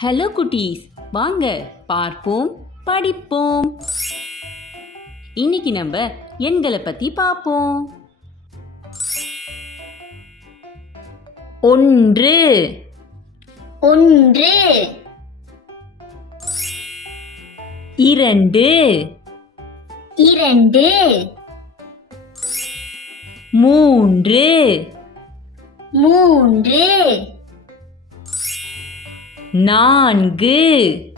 Hello குட்டீஸ், வாங்க பார்ப்போம் படிப்போம். இன்னைக்கு நம்ம எண்களை பத்தி பார்ப்போம். 1 1 2 2 3 3 4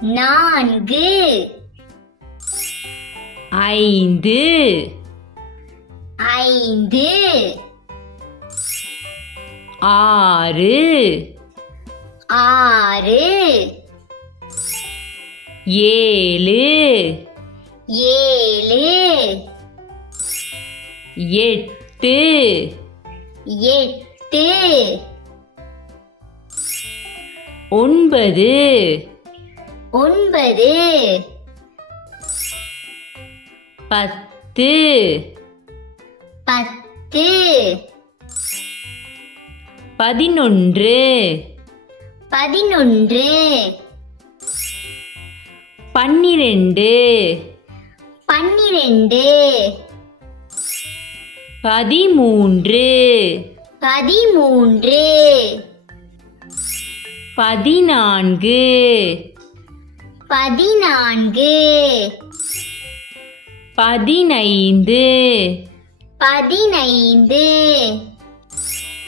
4 5 5 6 6 7 7 8 8 9 9 10 10 11 11 12 12 13 13 14 14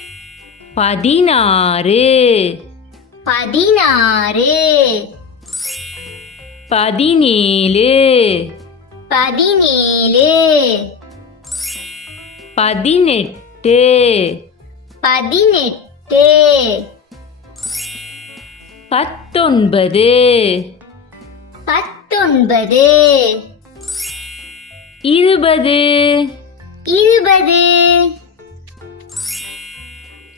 15 15 16 16 17 17 18 18 19 19 20 20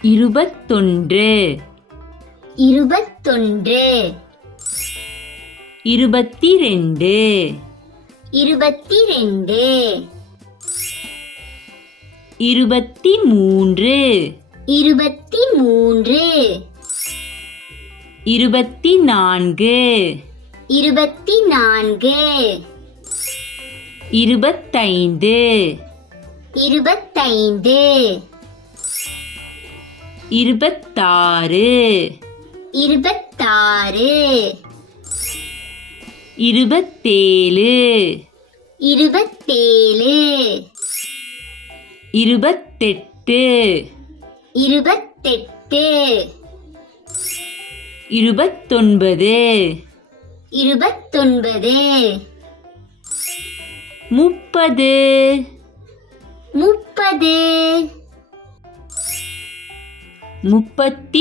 21 21 22 22 23 23 24 24 25 25 26 26 27 27 28 28 29 29 30 30 31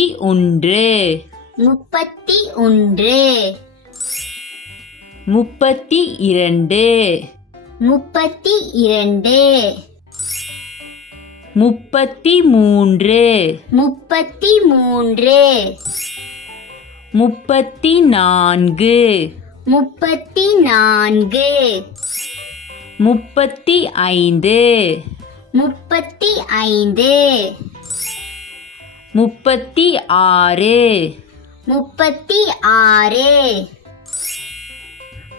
31 32 32 33 33 34 34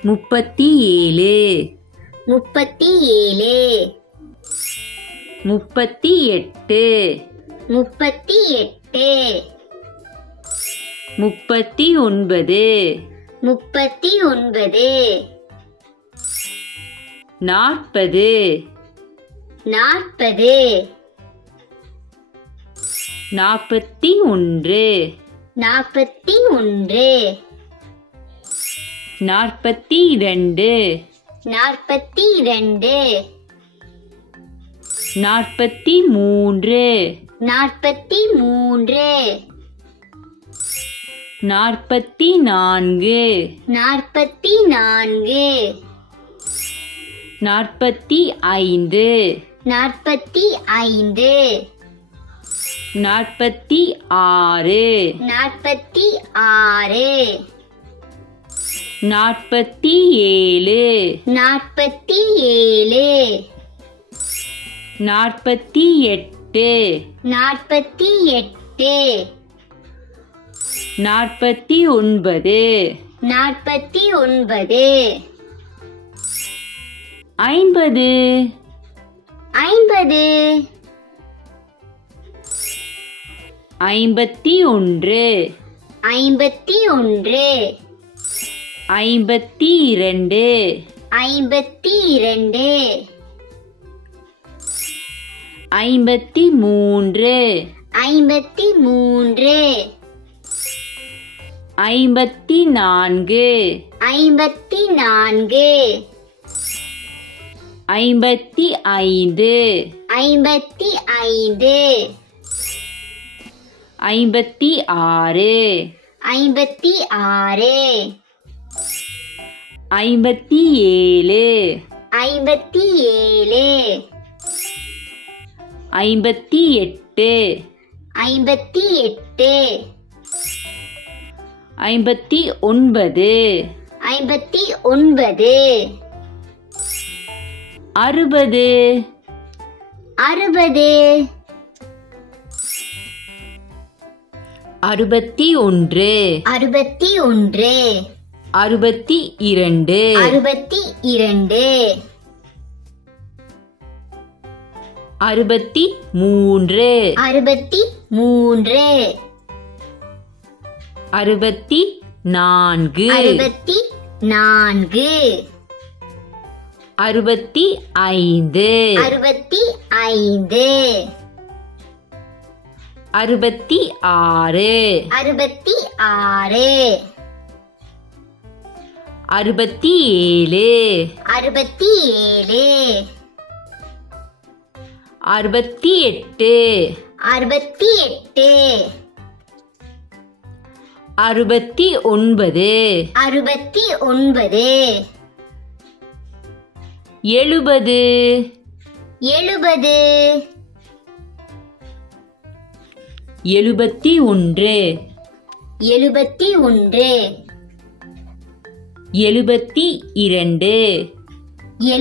35 35 36 36 37 37 38 38 39 39 40 40 41 41 42 42 43 43 44 44 45 45 46 46 47 47 48 48 49 49 50 50 51 51 52 52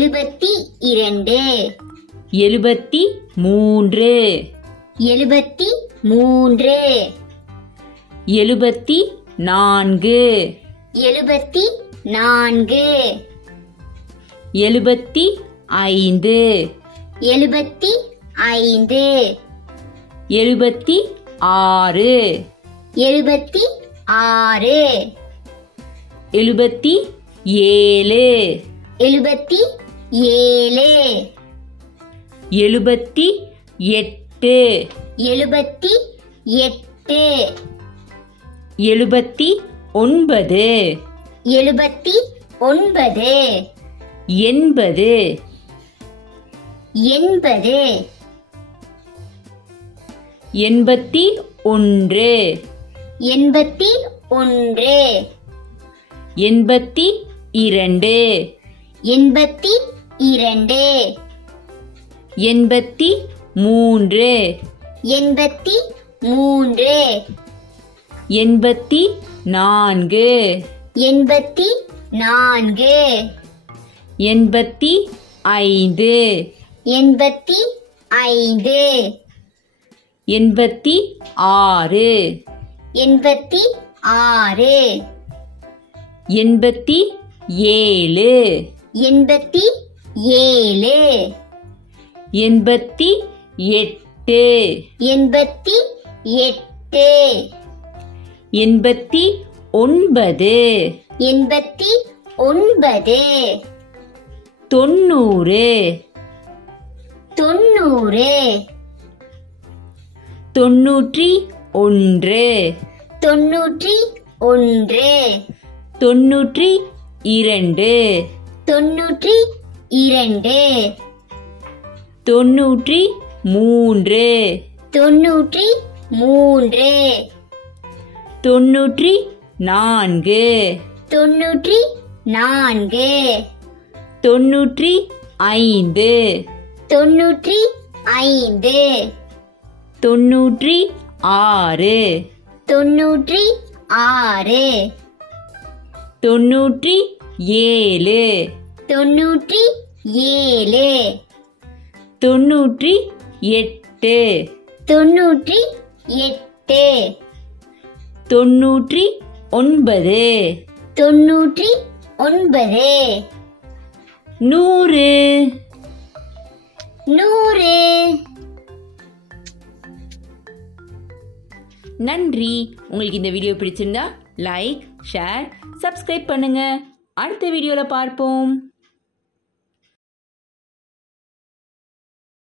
53 53 54 54 55 55 56 56 57 57 58 58 59 59 60 60 61 61 62 62 63 63 64 64 65 66 67 68 69 70 71 72 98 99 99 100 100 நன்றி. உங்களுக்கு இந்த வீடியோ பிடிச்சிருந்தா லைக், ஷேர், சப்ஸ்கிரைப் பண்ணுங்க. அடுத்த வீடியோல பார்ப்போம்.